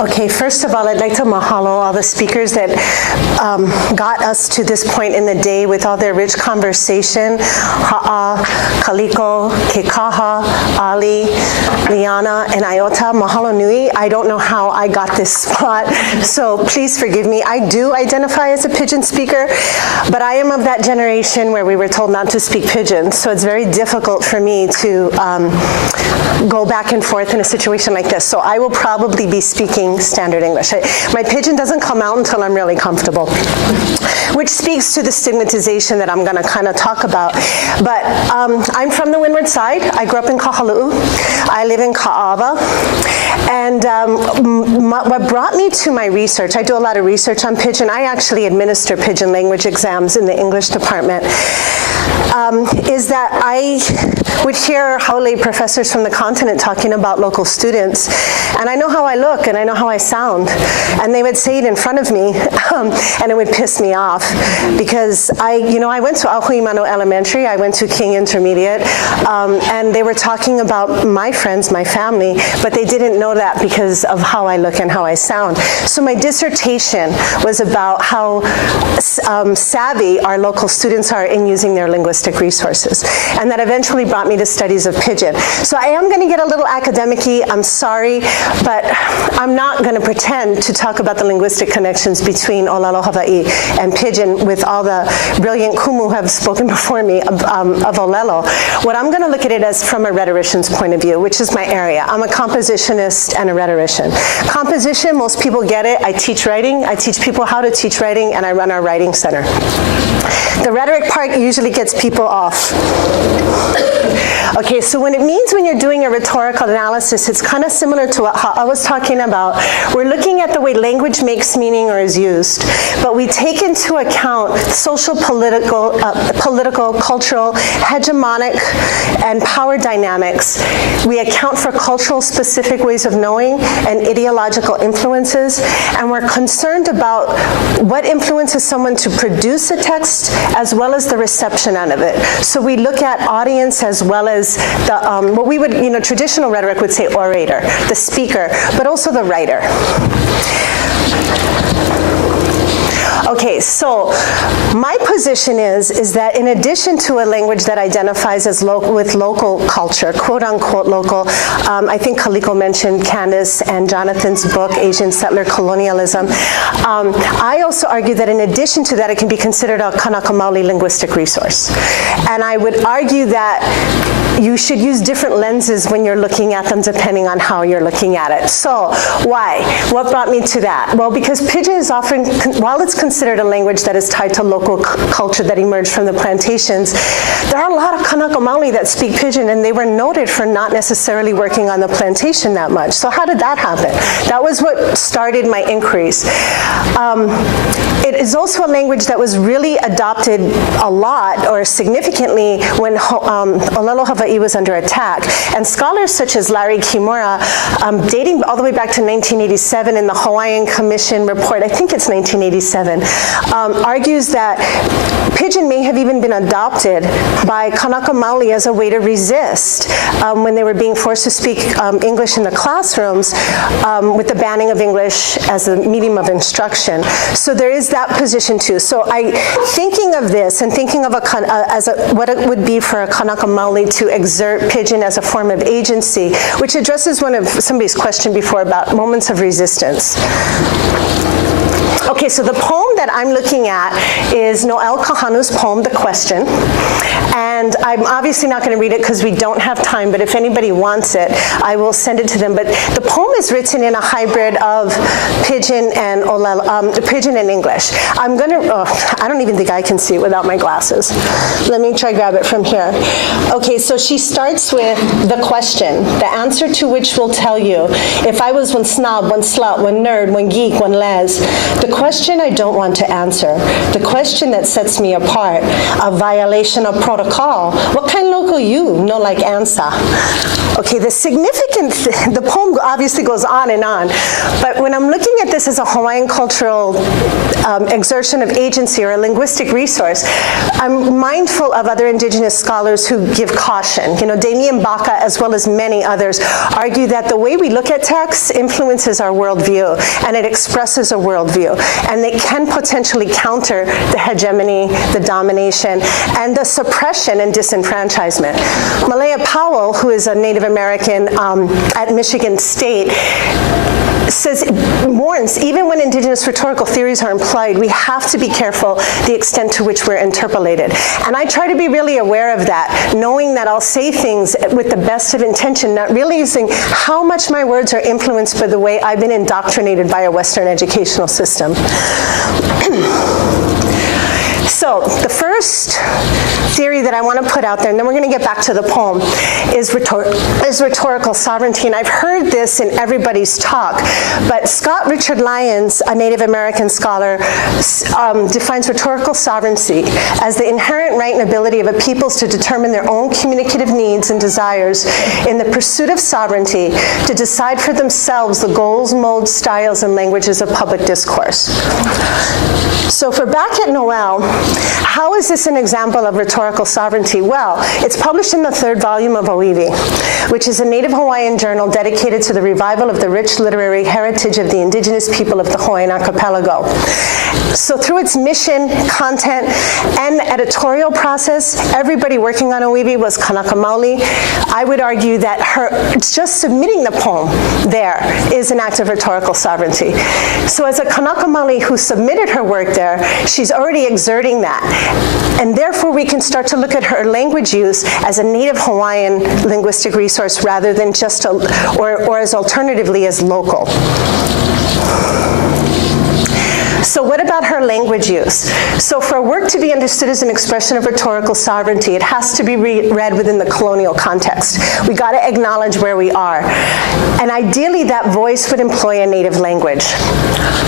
Okay, first of all, I'd like to mahalo all the speakers that got us to this point in the day with all their rich conversation. Ha'a, Kaliko, Kekaha, Ali, Liana, and Iota. Mahalo nui. I don't know how I got this spot, so please forgive me. I do identify as a Pidgin speaker, but I am of that generation where we were told not to speak Pidgin, so it's very difficult for me to go back and forth in a situation like this. So I will probably be speaking standard English. My Pidgin doesn't come out until I'm really comfortable, which speaks to the stigmatization that I'm going to kind of talk about. But I'm from the Windward Side. I grew up in Kahalu'u. I live in Ka'ava. And what brought me to my research, I do a lot of research on Pidgin. I actually administer Pidgin language exams in the English department, is that I would hear Haole professors from the continent talking about local students, and I know how I look and I know how I sound, and they would say it in front of me, and it would piss me off, because I went to Ahuimano Elementary, I went to King Intermediate, and they were talking about my friends, my family, but they didn't know that because of how I look and how I sound. So my dissertation was about how savvy our local students are in using their linguistic resources, and that eventually brought me to studies of Pidgin. So I am going to get a little academic-y, I'm sorry, but I'm not going to pretend to talk about the linguistic connections between Olelo Hawaii and Pidgin with all the brilliant kumu who have spoken before me of Olelo. What I'm going to look at it as from a rhetorician's point of view, which is my area. I'm a compositionist and a rhetorician. Composition, most people get it. I teach writing. I teach people how to teach writing, and I run our writing center. The rhetoric part usually gets people off. Okay, so when you're doing a rhetorical analysis, it's kind of similar to what I was talking about. We're looking at the way language makes meaning or is used, but we take into account social, political, cultural, hegemonic, and power dynamics. We account for cultural specific ways of knowing and ideological influences, and we're concerned about what influences someone to produce a text as well as the reception end of it. So we look at audience as well as the, what we would, traditional rhetoric would say orator, the speaker, but also the writer. Okay, so my position is that in addition to a language that identifies as with local culture, quote unquote local, I think Kaliko mentioned Candace and Jonathan's book, Asian Settler Colonialism. I also argue that in addition to that, it can be considered a Kanaka Maoli linguistic resource. And I would argue that you should use different lenses when you're looking at them depending on how you're looking at it. So why? What brought me to that? Well, because Pidgin is often, while it's considered a language that is tied to local culture that emerged from the plantations, there are a lot of Kanaka Maoli that speak Pidgin, and they were noted for not necessarily working on the plantation that much. So how did that happen? That was what started my inquiries. It is also a language that was really adopted a lot or significantly when Olelo Hawaii was under attack. And scholars such as Larry Kimura, dating all the way back to 1987 in the Hawaiian Commission report, I think it's 1987, argues that Pidgin may have even been adopted by Kanaka Maoli as a way to resist when they were being forced to speak English in the classrooms with the banning of English as a medium of instruction. So there is that position too. So thinking of this and thinking of what it would be for a Kanaka Maoli to exert Pidgin as a form of agency, which addresses somebody's question before about moments of resistance. Okay, so the poem that I'm looking at is Noel Kahanu's poem, The Question. And I'm obviously not going to read it because we don't have time, but if anybody wants it, I will send it to them. But the poem is written in a hybrid of Pidgin and Pidgin and English. I'm going to, I don't even think I can see it without my glasses. Let me try grab it from here. Okay, so she starts with the question, the answer to which will tell you if I was one snob, one slut, one nerd, one geek, one les. The question I don't want to answer, the question that sets me apart, a violation of protocol. What kind of local you no like answer? Okay, the poem obviously goes on and on, but when I'm looking at this as a Hawaiian cultural exertion of agency or a linguistic resource, I'm mindful of other indigenous scholars who give caution. You know, Damien Baca, as well as many others, argue that the way we look at texts influences our worldview, and it expresses a worldview, and they can potentially counter the hegemony, the domination, and the suppression and disenfranchisement. Malaya Powell, who is a Native American at Michigan State, warns, even when indigenous rhetorical theories are implied, we have to be careful the extent to which we're interpolated. And I try to be really aware of that, knowing that I'll say things with the best of intention, not realizing how much my words are influenced by the way I've been indoctrinated by a Western educational system. So the first theory that I want to put out there, and then we're going to get back to the poem, is rhetorical sovereignty. And I've heard this in everybody's talk, but Scott Richard Lyons, a Native American scholar, defines rhetorical sovereignty as the inherent right and ability of a peoples to determine their own communicative needs and desires in the pursuit of sovereignty, to decide for themselves the goals, modes, styles, and languages of public discourse. So for back at Noel, how is this an example of rhetorical sovereignty? Well, it's published in the 3rd volume of Oiwi, which is a Native Hawaiian journal dedicated to the revival of the rich literary heritage of the indigenous people of the Hawaiian archipelago. So through its mission, content, and editorial process, everybody working on Oiwi was Kanaka Maoli. I would argue that just submitting the poem there is an act of rhetorical sovereignty. So as a Kanaka Maoli who submitted her work there, she's already exerting that. And therefore we can start to look at her language use as a Native Hawaiian linguistic resource rather than just, or as alternatively as local. So what about her language use? So for a work to be understood as an expression of rhetorical sovereignty, it has to be read within the colonial context. We got to acknowledge where we are. And ideally, that voice would employ a native language.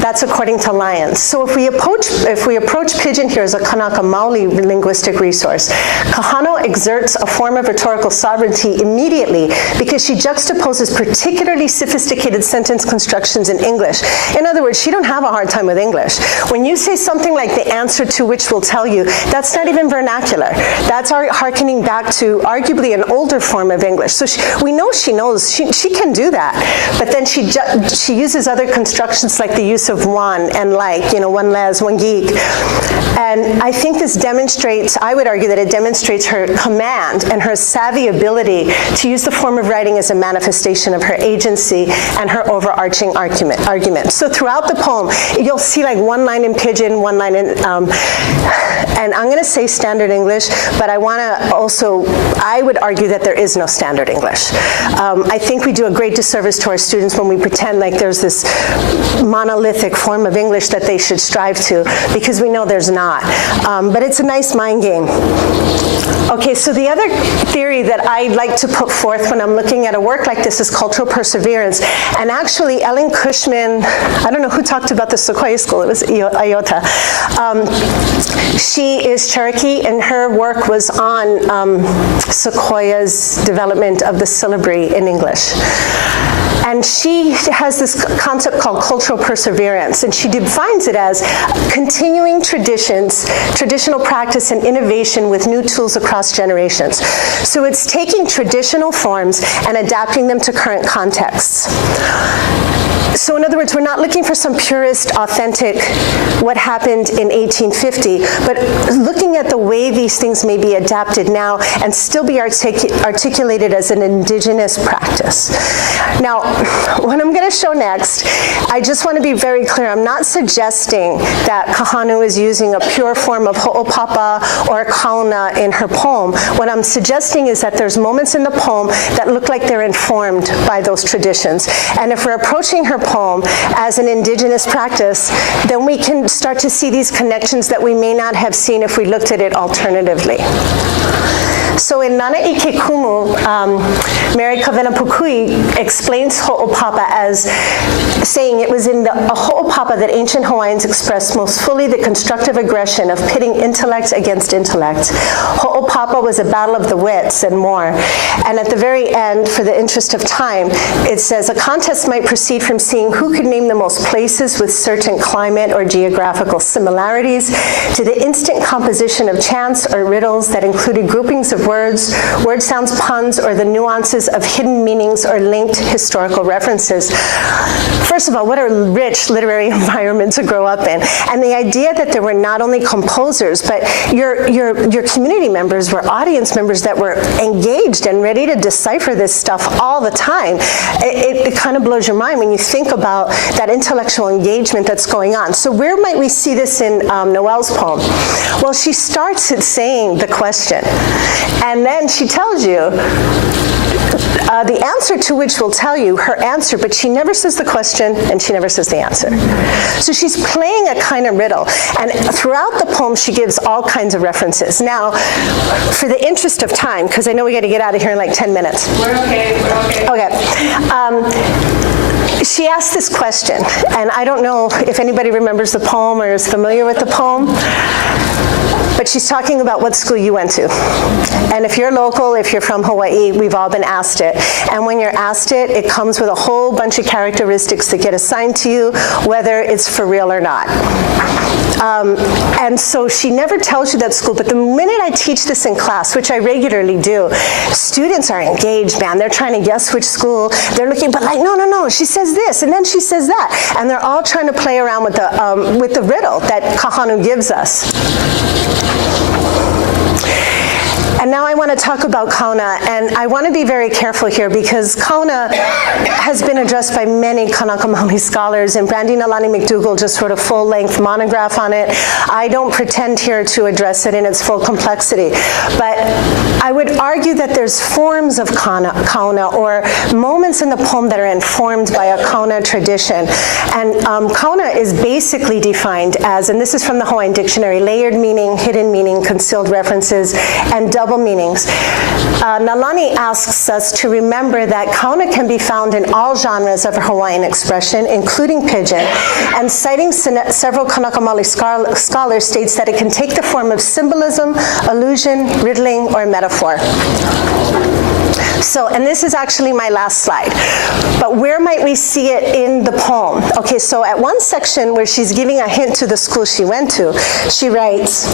That's according to Lyons. So if we approach Pidgin here as a Kanaka Maoli linguistic resource, Kahano exerts a form of rhetorical sovereignty immediately because she juxtaposes particularly sophisticated sentence constructions in English. In other words, she don't have a hard time with English. When you say something like the answer to which will tell you, that's not even vernacular. That's hearkening back to arguably an older form of English. So we know she knows, she can do that. But then she uses other constructions like the use of one and like, you know, one les, one geek. And I think this demonstrates, I would argue that it demonstrates her command and her savvy ability to use the form of writing as a manifestation of her agency and her overarching argument. So throughout the poem, you'll see like one line in Pidgin, one line in, and I'm going to say standard English, but I want to also, I would argue that there is no standard English. I think we do a great disservice to our students when we pretend like there's this monolithic form of English that they should strive to, because we know there's not. But it's a nice mind game. Okay, so the other theory that I like to put forth when I'm looking at a work like this is cultural perseverance. And actually, Ellen Cushman, I don't know who talked about the Sequoia School, it was Iota. She is Cherokee, and her work was on Sequoia's development of the syllabary in English. And she has this concept called cultural perseverance, and she defines it as continuing traditions, traditional practice, and innovation with new tools across generations. So it's taking traditional forms and adapting them to current contexts. So in other words, we're not looking for some purist, authentic, what happened in 1850, but looking at the way these things may be adapted now and still be articulated as an indigenous practice. Now, what I'm going to show next, I just want to be very clear. I'm not suggesting that Kahanu is using a pure form of ho'opapa or kauna in her poem. What I'm suggesting is that there's moments in the poem that look like they're informed by those traditions. And if we're approaching her poem as an indigenous practice, then we can start to see these connections that we may not have seen if we looked at it alternatively. So in Nana Ike Kumu, Mary Kavena Pukui explains Ho'opapa as saying it was in the Ho'opapa that ancient Hawaiians expressed most fully the constructive aggression of pitting intellect against intellect. Ho'opapa was a battle of the wits and more. And at the very end, for the interest of time, it says a contest might proceed from seeing who could name the most places with certain climate or geographical similarities to the instant composition of chants or riddles that included groupings of words, word sounds, puns, or the nuances of hidden meanings or linked historical references. First of all, what a rich literary environment to grow up in. And the idea that there were not only composers, but your community members were audience members that were engaged and ready to decipher this stuff all the time. It kind of blows your mind when you think about that intellectual engagement that's going on. So where might we see this in Noelle's poem? Well, she starts it saying the question, and then she tells you the answer to which will tell you her answer, but she never says the question and she never says the answer. So she's playing a kind of riddle, and throughout the poem she gives all kinds of references. Now, for the interest of time, because I know we got to get out of here in like 10 minutes. We're okay. Okay. She asked this question, and I don't know if anybody remembers the poem or is familiar with the poem, but she's talking about what school you went to. And if you're local, if you're from Hawaii, we've all been asked it. And when you're asked it, it comes with a whole bunch of characteristics that get assigned to you, whether it's for real or not. And so she never tells you that school, but the minute I teach this in class, which I regularly do, students are engaged, man. They're trying to guess which school. They're looking, but like, no, she says this, and then she says that. And they're all trying to play around with the riddle that Kahanu gives us. And now I want to talk about Kauna, and I want to be very careful here because Kauna has been addressed by many Kanaka Maoli scholars, and Brandy Nalani McDougall just wrote a full-length monograph on it. I don't pretend here to address it in its full complexity, but I would argue that there's forms of Kauna or moments in the poem that are informed by a Kauna tradition. And Kauna is basically defined as, and this is from the Hawaiian Dictionary, layered meaning, hidden meaning, concealed references, and double meanings. Nalani asks us to remember that Kauna can be found in all genres of Hawaiian expression, including Pidgin, and citing several Kanaka Maoli scholars states that it can take the form of symbolism, allusion, riddling, or metaphor. So, and this is actually my last slide, but where might we see it in the poem? Okay, so at one section where she's giving a hint to the school she went to, she writes,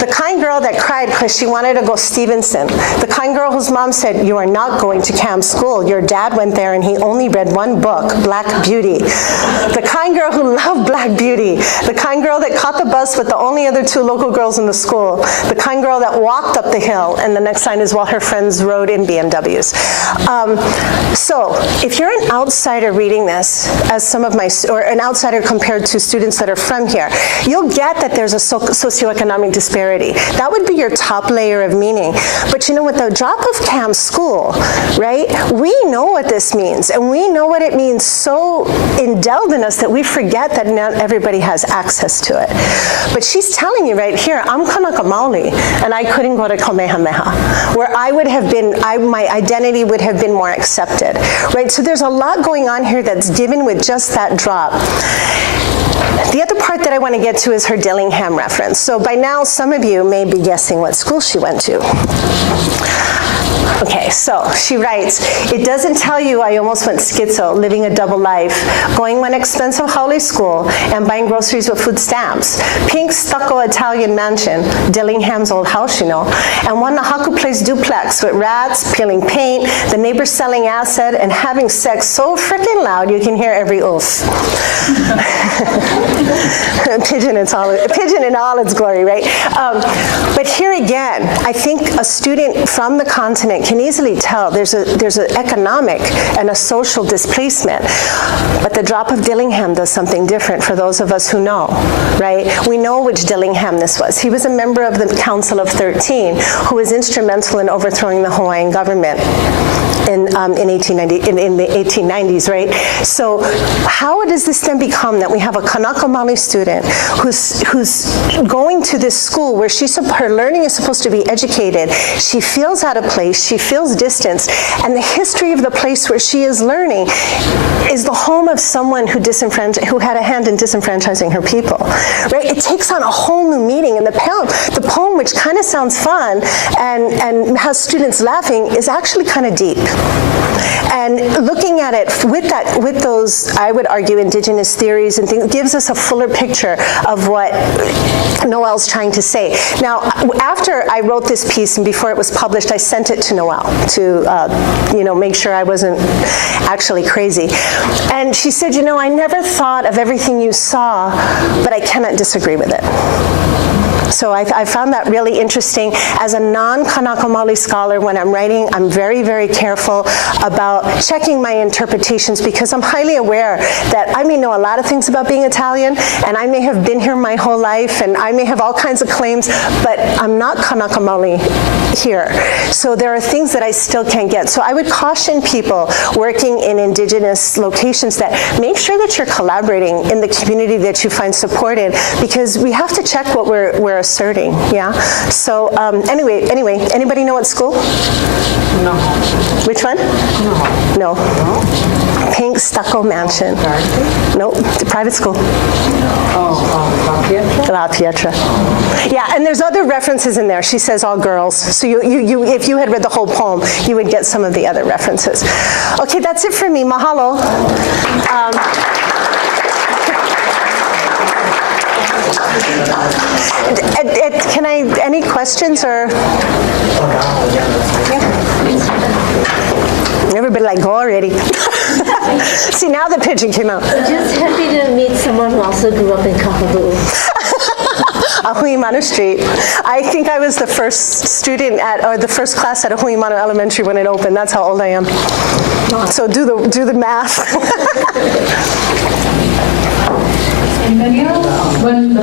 the kind girl that cried because she wanted to go Stevenson, the kind girl whose mom said, you are not going to Cam School, your dad went there and he only read one book, Black Beauty, the kind girl who loved Black Beauty, the kind girl that caught the bus with the only other two local girls in the school, the kind girl that walked up the hill, and the next line is while her friends rode in BMWs. So if you're an outsider reading this, as some of my, or an outsider compared to students that are from here, you'll get that there's a socioeconomic disparity. That would be your top layer of meaning. But you know, with the drop of Cam School, right, we know what this means, and we know what it means so indelled in us that we forget that not everybody has access to it. But she's telling you right here, I'm Kanaka Maoli, and I couldn't go to Kamehameha, where I would have been, my identity would have been more accepted, right? So there's a lot going on here that's given with just that drop. The other part that I want to get to is her Dillingham reference. So by now, some of you may be guessing what school she went to. Okay, so she writes, it doesn't tell you I almost went schizo, living a double life, going to an expensive Haole school and buying groceries with food stamps, pink stucco Italian mansion, Dillingham's old house, you know, and one Nahaku Place duplex with rats, peeling paint, the neighbors selling acid, and having sex so freaking loud you can hear every oof. Pidgin in all its glory, right? But here again, I think a student from the continent can easily already tell there's an economic and a social displacement. But the drop of Dillingham does something different for those of us who know, right? We know which Dillingham this was. He was a member of the Council of 13 who was instrumental in overthrowing the Hawaiian government in the 1890s, right? So how does this then become that we have a Kanaka Maoli student who's going to this school where her learning is supposed to be educated, she feels out of place, she feels distanced, and the history of the place where she is learning is the home of someone who had a hand in disenfranchising her people, right? It takes on a whole new meaning, and the poem, which kind of sounds fun and has students laughing, is actually kind of deep. And looking at it with those, I would argue, indigenous theories and things, gives us a fuller picture of what Noel's trying to say. Now, after I wrote this piece and before it was published, I sent it to Noel to, make sure I wasn't actually crazy. And she said, I never thought of everything you saw, but I cannot disagree with it. So I found that really interesting. As a non-Kanaka Maoli scholar, when I'm writing, I'm very, very careful about checking my interpretations because I'm highly aware that I may know a lot of things about being Italian, and I may have been here my whole life, and I may have all kinds of claims, but I'm not Kanaka Maoli here. So there are things that I still can't get. So I would caution people working in indigenous locations that make sure that you're collaborating in the community that you find supported, because we have to check what we're asserting, yeah? So anyway, anybody know what school? No. Which one? No. Pink stucco mansion. Nope, private school. La Pietra. Yeah, and there's other references in there. She says all girls. So you if you had read the whole poem, you would get some of the other references. Okay, that's it for me. Mahalo. Any questions or? Everybody like, go already. See, now the pigeon came out. Just happy to meet someone who also grew up in Kapahu. Ahuimanu Street. I think I was the first student or the first class at Ahuimanu Elementary when it opened. That's how old I am. So do the math. Anybody else? When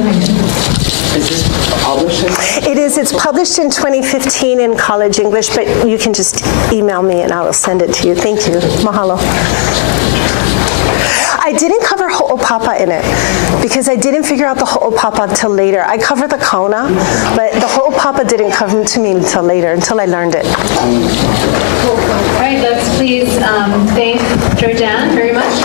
Is this published? It is. It's published in 2015 in College English, but you can just email me and I will send it to you. Thank you. Mahalo. I didn't cover ho'opapa in it because I didn't figure out the ho'opapa until later. I covered the kauna, but the ho'opapa didn't come to me until later, until I learned it. All right, let's please thank Georganne very much.